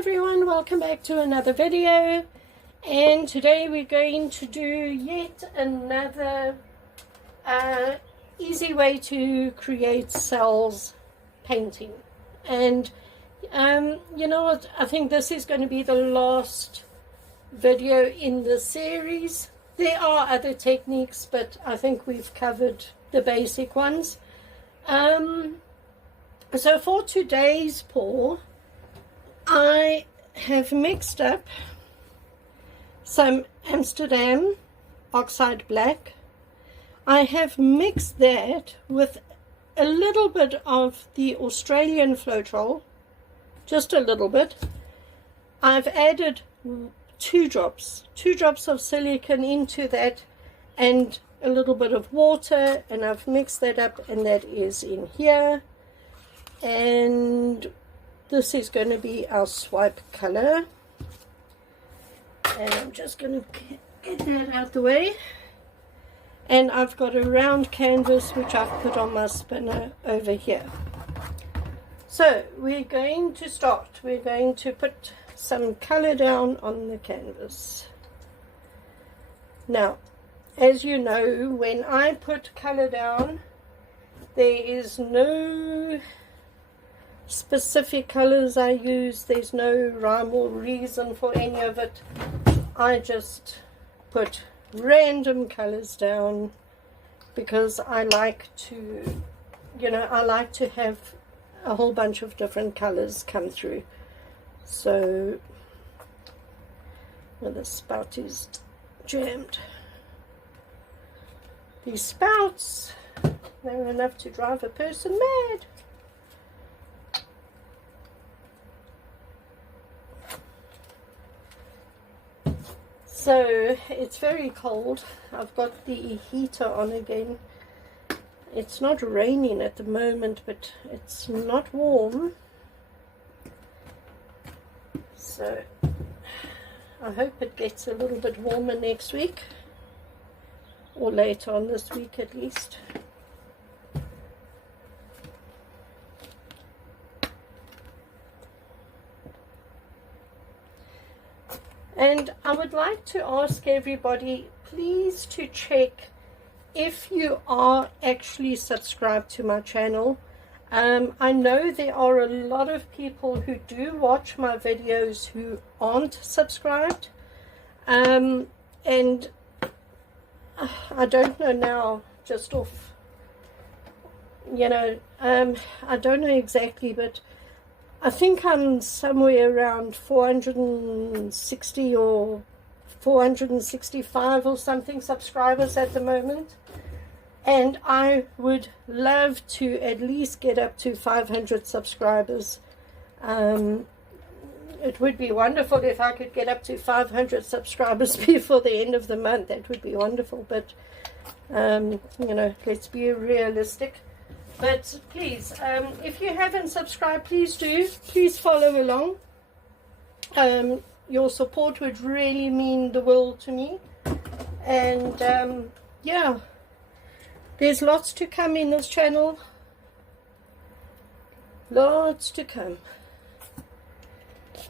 everyone, welcome back to another video, and today we're going to do yet another easy way to create cells painting. And you know what, I think this is going to be the last video in the series. There are other techniques, but I think we've covered the basic ones. So for today's pour, I have mixed up some Amsterdam oxide black. I have mixed that with a little bit of the Australian Floetrol, just a little bit. I've added two drops of silicone into that and a little bit of water, and I've mixed that up, and that is in here. And this is going to be our swipe color, and I'm just going to get that out the way. And I've got a round canvas which I've put on my spinner over here. So we're going to start. We're going to put some color down on the canvas. Now, as you know, when I put color down, there is no specific colors I use. There's no rhyme or reason for any of it. I just put random colors down because I like to, I like to have a whole bunch of different colors come through. So, well, the spout is jammed. These spouts, they're enough to drive a person mad. So it's very cold. I've got the heater on again. It's not raining at the moment, but it's not warm. So I hope it gets a little bit warmer next week, or later on this week at least. And I would like to ask everybody, please, to check if you are actually subscribed to my channel. I know there are a lot of people who do watch my videos who aren't subscribed. And I don't know now, just off, I don't know exactly, but I think I'm somewhere around 460 or 465 or something subscribers at the moment, and I would love to at least get up to 500 subscribers. It would be wonderful if I could get up to 500 subscribers before the end of the month. That would be wonderful, but let's be realistic. But please, if you haven't subscribed, please do. Please follow along. Your support would really mean the world to me. And yeah, there's lots to come in this channel. Lots to come.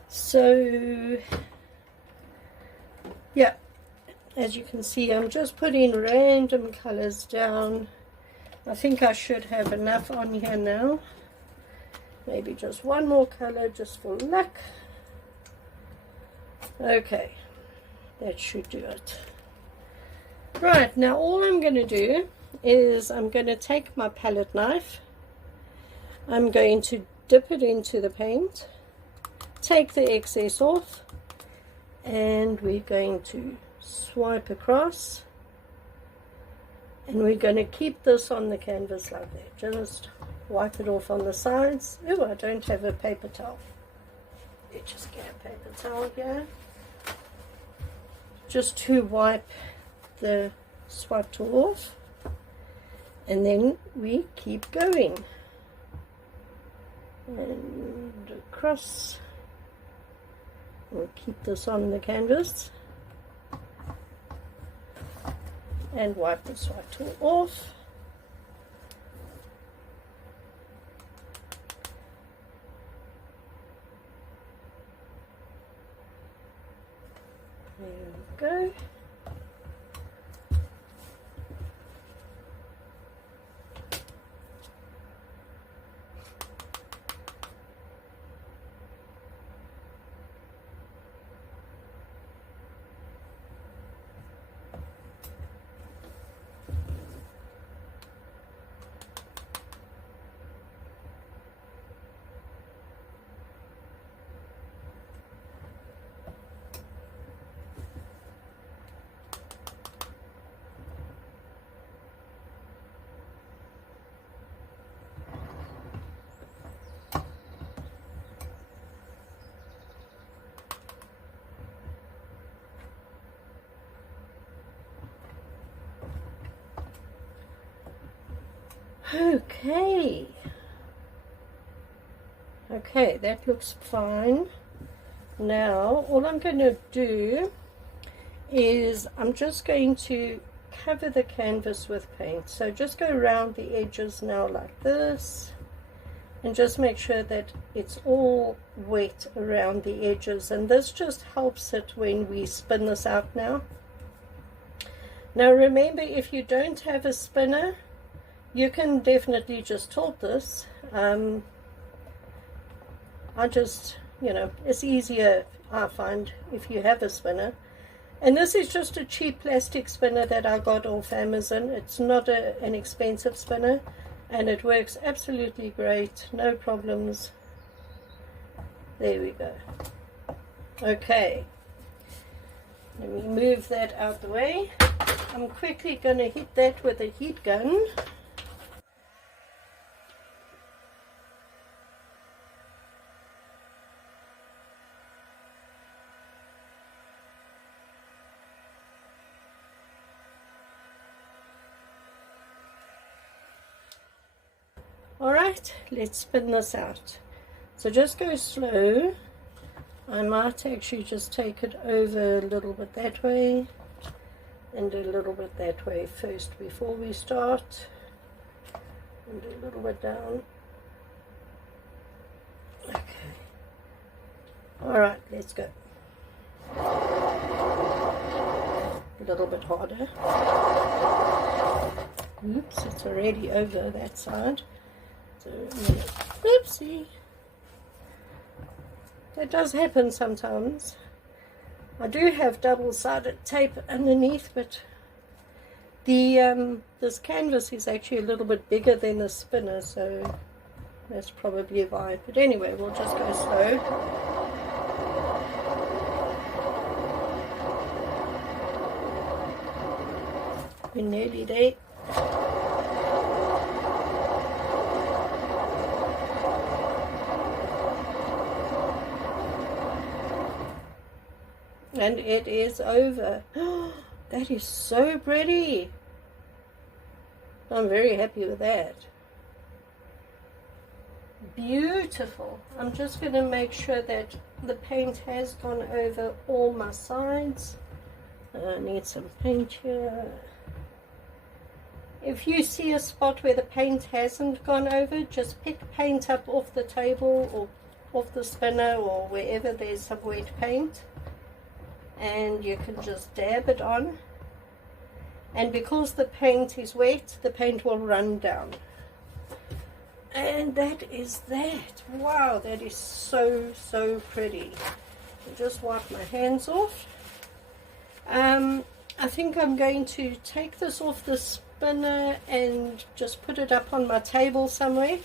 So, yeah, as you can see, I'm just putting random colors down. I think I should have enough on here now. Maybe just one more color just for luck. Okay, that should do it. Right, now all I'm going to do is I'm going to take my palette knife. I'm going to dip it into the paint, take the excess off, and we're going to swipe across. And we're going to keep this on the canvas like that. Just wipe it off on the sides. Oh, I don't have a paper towel. You just get a paper towel here. Just to wipe the swipe tool off. And then we keep going. And across. We'll keep this on the canvas. And wipe the swipe tool off. go. Okay, that looks fine. Now all I'm going to do is I'm just going to cover the canvas with paint. So just go around the edges now like this, and just make sure that it's all wet around the edges, and this just helps it when we spin this out now. Now remember, if you don't have a spinner, you can definitely just tilt this. I just, you know, it's easier, I find, if you have a spinner. And this is just a cheap plastic spinner that I got off Amazon. It's not an expensive spinner, and it works absolutely great, no problems. There we go. Okay, let me move that out the way. I'm quickly going to hit that with a heat gun. Alright, let's spin this out. So just go slow. I might actually just take it over a little bit that way and a little bit that way first before we start, and a little bit down. Okay. Alright, let's go. A little bit harder. Oops, it's already over that side. So, oopsie. That does happen sometimes. I do have double-sided tape underneath, but the this canvas is actually a little bit bigger than the spinner, so that's probably why. But anyway, we'll just go slow. We're nearly there. And it is over. That is so pretty. I'm very happy with that. Beautiful. I'm just going to make sure that the paint has gone over all my sides. I need some paint here. If you see a spot where the paint hasn't gone over, just pick paint up off the table or off the spinner or wherever there's some wet paint, and you can just dab it on, and because the paint is wet, the paint will run down. And that is that. Wow, that is so pretty. I'll just wipe my hands off. I think I'm going to take this off the spinner and just put it up on my table somewhere,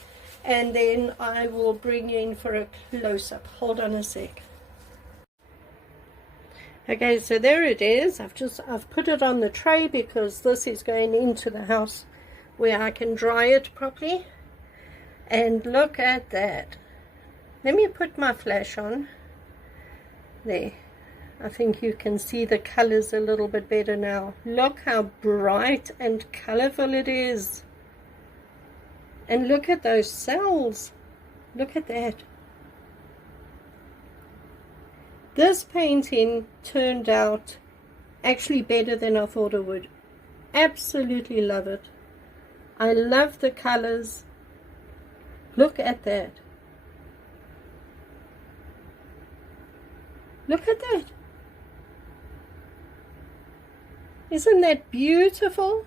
and then I will bring you in for a close-up. Hold on a sec. Okay, so there it is. I've put it on the tray because this is going into the house where I can dry it properly. And look at that. Let me put my flash on. There. I think you can see the colors a little bit better now. Look how bright and colorful it is. And look at those cells. Look at that. This painting turned out actually better than I thought it would. Absolutely love it. I love the colors. Look at that. Look at that. Isn't that beautiful?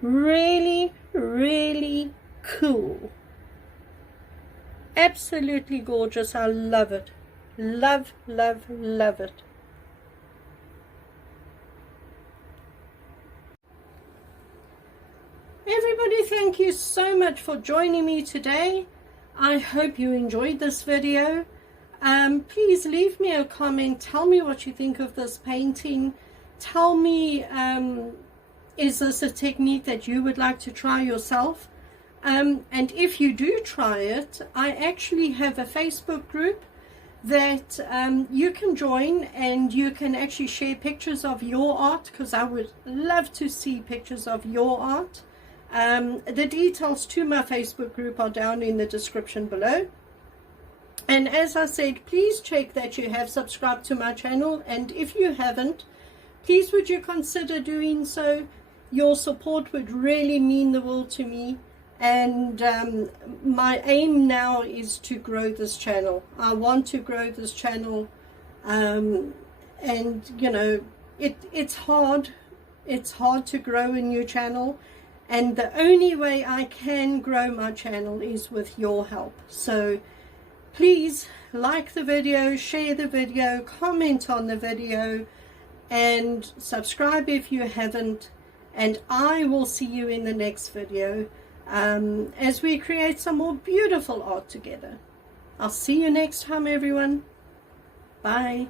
Really, really cool. Absolutely gorgeous. I love it. Love, love, love it. Everybody, thank you so much for joining me today. I hope you enjoyed this video. Please leave me a comment. Tell me what you think of this painting. Tell me, is this a technique that you would like to try yourself? And if you do try it, I actually have a Facebook group that you can join, and you can actually share pictures of your art, because I would love to see pictures of your art. The details to my Facebook group are down in the description below. And as I said, please check that you have subscribed to my channel, and if you haven't, please would you consider doing so. Your support would really mean the world to me, and my aim now is to grow this channel. I want to grow this channel, and you know, it's hard to grow a new channel, and the only way I can grow my channel is with your help. So please like the video, share the video, comment on the video, and subscribe if you haven't. And I will see you in the next video as we create some more beautiful art together. I'll see you next time, everyone. Bye.